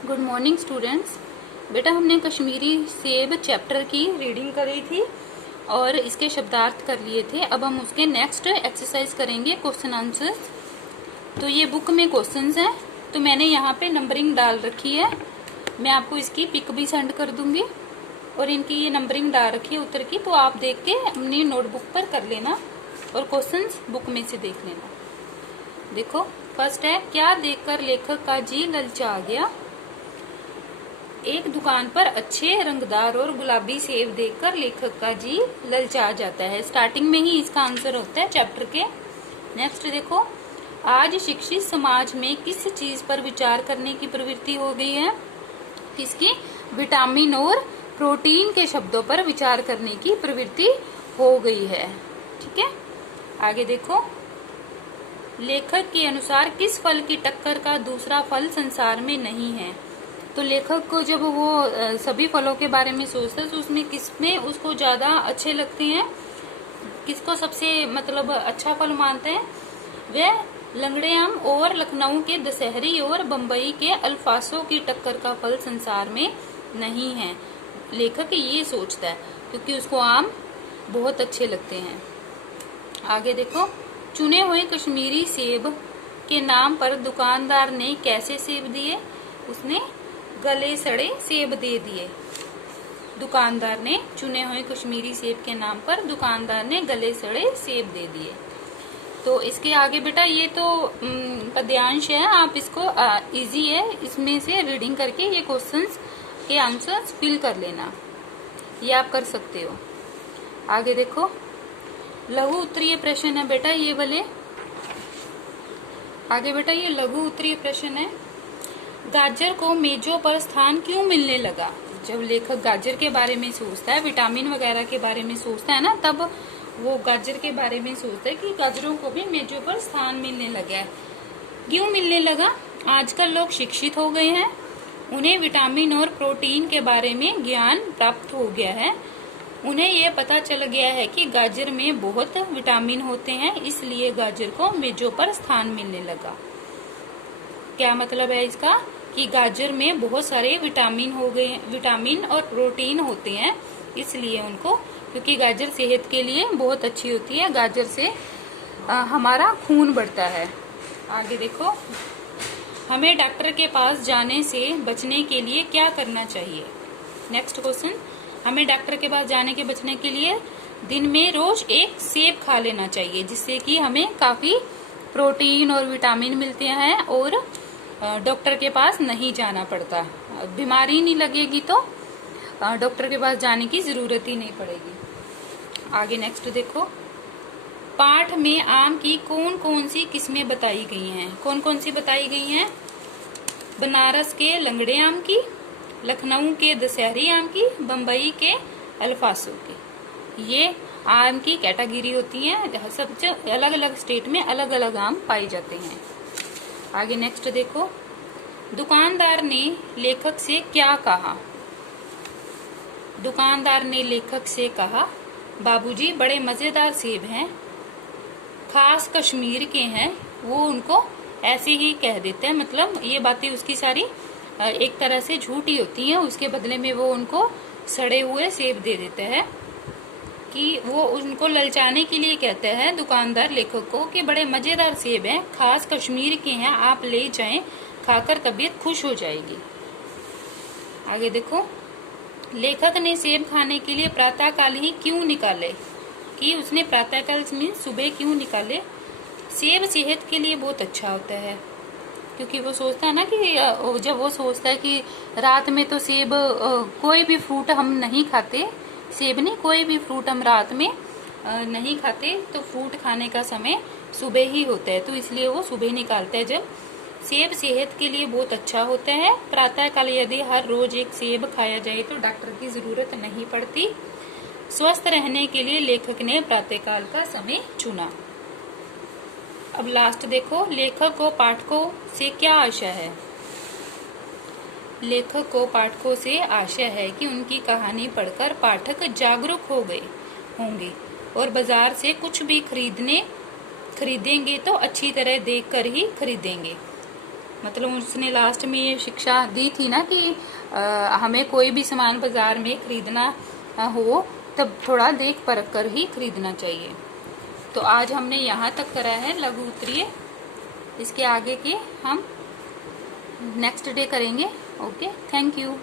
Good morning students. बेटा हमने कश्मीरी सेब चैप्टर की रीडिंग करी थी और इसके शब्दार्थ कर लिए थे। अब हम उसके नेक्स्ट एक्सरसाइज करेंगे, क्वेश्चन आंसर्स। तो ये बुक में क्वेश्चंस हैं, तो मैंने यहाँ पे नंबरिंग डाल रखी है। मैं आपको इसकी पिक भी सेंड कर दूंगी और इनकी ये नंबरिंग डाल रखी है उत्तर की, तो आप देख के अपनी नोटबुक पर कर लेना और क्वेश्चंस बुक में से देख लेना। देखो फर्स्ट है, क्या देखकर लेखक का जी ललचा गया। एक दुकान पर अच्छे रंगदार और गुलाबी सेब देखकर लेखक का जी ललचा जाता है। स्टार्टिंग में ही इसका आंसर होता है चैप्टर के। नेक्स्ट देखो, आज शिक्षित समाज में किस चीज पर विचार करने की प्रवृत्ति हो गई है। किसकी? विटामिन और प्रोटीन के शब्दों पर विचार करने की प्रवृत्ति हो गई है। ठीक है, आगे देखो, लेखक के अनुसार किस फल की टक्कर का दूसरा फल संसार में नहीं है। तो लेखक को जब वो सभी फलों के बारे में सोचता है तो उसमें किसमें उसको ज्यादा अच्छे लगते हैं, किसको सबसे मतलब अच्छा फल मानते हैं, वह लंगड़े आम और लखनऊ के दशहरी और बम्बई के अल्फासो की टक्कर का फल संसार में नहीं है। लेखक ये सोचता है क्योंकि उसको आम बहुत अच्छे लगते हैं। आगे देखो, चुने हुए कश्मीरी सेब के नाम पर दुकानदार ने कैसे सेब दिए। उसने गले सड़े सेब दे दिए। दुकानदार ने चुने हुए कश्मीरी सेब के नाम पर दुकानदार ने गले सड़े सेब दे दिए। तो इसके आगे बेटा ये तो पद्यांश है, आप इसको इजी है, इसमें से रीडिंग करके ये क्वेश्चंस के आंसर्स फिल कर लेना, ये आप कर सकते हो। आगे देखो, लघु उत्तरीय प्रश्न है बेटा ये वाले। आगे बेटा ये लघु उत्तरीय प्रश्न है, गाजर को मेजों पर स्थान क्यों मिलने लगा। जब लेखक गाजर के बारे में सोचता है, विटामिन वगैरह के बारे में सोचता है ना, तब वो गाजर के बारे में सोचता है कि गाजरों को भी मेजों पर स्थान मिलने लगा है। क्यों मिलने लगा? आजकल लोग शिक्षित हो गए हैं, उन्हें विटामिन और प्रोटीन के बारे में ज्ञान प्राप्त हो गया है, उन्हें ये पता चल गया है कि गाजर में बहुत विटामिन होते हैं, इसलिए गाजर को मेजों पर स्थान मिलने लगा। क्या मतलब है इसका? कि गाजर में बहुत सारे विटामिन हो गए, विटामिन और प्रोटीन होते हैं, इसलिए उनको, क्योंकि गाजर सेहत के लिए बहुत अच्छी होती है, गाजर से हमारा खून बढ़ता है। आगे देखो, हमें डॉक्टर के पास जाने से बचने के लिए क्या करना चाहिए। नेक्स्ट क्वेश्चन, हमें डॉक्टर के पास जाने के बचने के लिए दिन में रोज एक सेब खा लेना चाहिए, जिससे कि हमें काफी प्रोटीन और विटामिन मिलते हैं और डॉक्टर के पास नहीं जाना पड़ता। बीमारी नहीं लगेगी तो डॉक्टर के पास जाने की जरूरत ही नहीं पड़ेगी। आगे नेक्स्ट देखो, पाठ में आम की कौन कौन सी किस्में बताई गई हैं। कौन कौन सी बताई गई हैं? बनारस के लंगड़े आम की, लखनऊ के दशहरी आम की, बम्बई के अल्फासो के। ये आम की कैटेगरी होती है, सब अलग अलग स्टेट में अलग अलग आम पाए जाते हैं। आगे नेक्स्ट देखो, दुकानदार ने लेखक से क्या कहा। दुकानदार ने लेखक से कहा, बाबूजी बड़े मजेदार सेब हैं, खास कश्मीर के हैं। वो उनको ऐसे ही कह देते हैं, मतलब ये बातें उसकी सारी एक तरह से झूठी होती हैं, उसके बदले में वो उनको सड़े हुए सेब दे देते हैं, कि वो उनको ललचाने के लिए कहते हैं दुकानदार लेखक को कि बड़े मजेदार सेब हैं, खास कश्मीर के हैं, आप ले जाएं, खाकर तबीयत खुश हो जाएगी। आगे देखो, लेखक ने सेब खाने के लिए प्रातःकाल ही क्यों निकाले। कि उसने प्रातःकाल में सुबह क्यों निकाले। सेब सेहत के लिए बहुत अच्छा होता है, क्योंकि वो सोचता है ना कि जब वो सोचता है कि रात में तो सेब, कोई भी फ्रूट हम नहीं खाते, सेब नहीं, कोई भी फ्रूट हम रात में नहीं खाते, तो फ्रूट खाने का समय सुबह ही होता है, तो इसलिए वो सुबह निकालता है। जब सेब सेहत के लिए बहुत अच्छा होता है, प्रातःकाल यदि हर रोज एक सेब खाया जाए तो डॉक्टर की जरूरत नहीं पड़ती। स्वस्थ रहने के लिए लेखक ने प्रातःकाल का समय चुना। अब लास्ट देखो, लेखक को पाठकों से क्या आशा है। लेखक को पाठकों से आशा है कि उनकी कहानी पढ़कर पाठक जागरूक हो गए होंगे और बाजार से कुछ भी खरीदेंगे तो अच्छी तरह देखकर ही खरीदेंगे। मतलब उसने लास्ट में ये शिक्षा दी थी ना कि हमें कोई भी सामान बाजार में खरीदना हो तब थोड़ा देख परख कर ही खरीदना चाहिए। तो आज हमने यहाँ तक करा है लघु उत्तरीय, इसके आगे के हम नेक्स्ट डे करेंगे। Okay, thank you.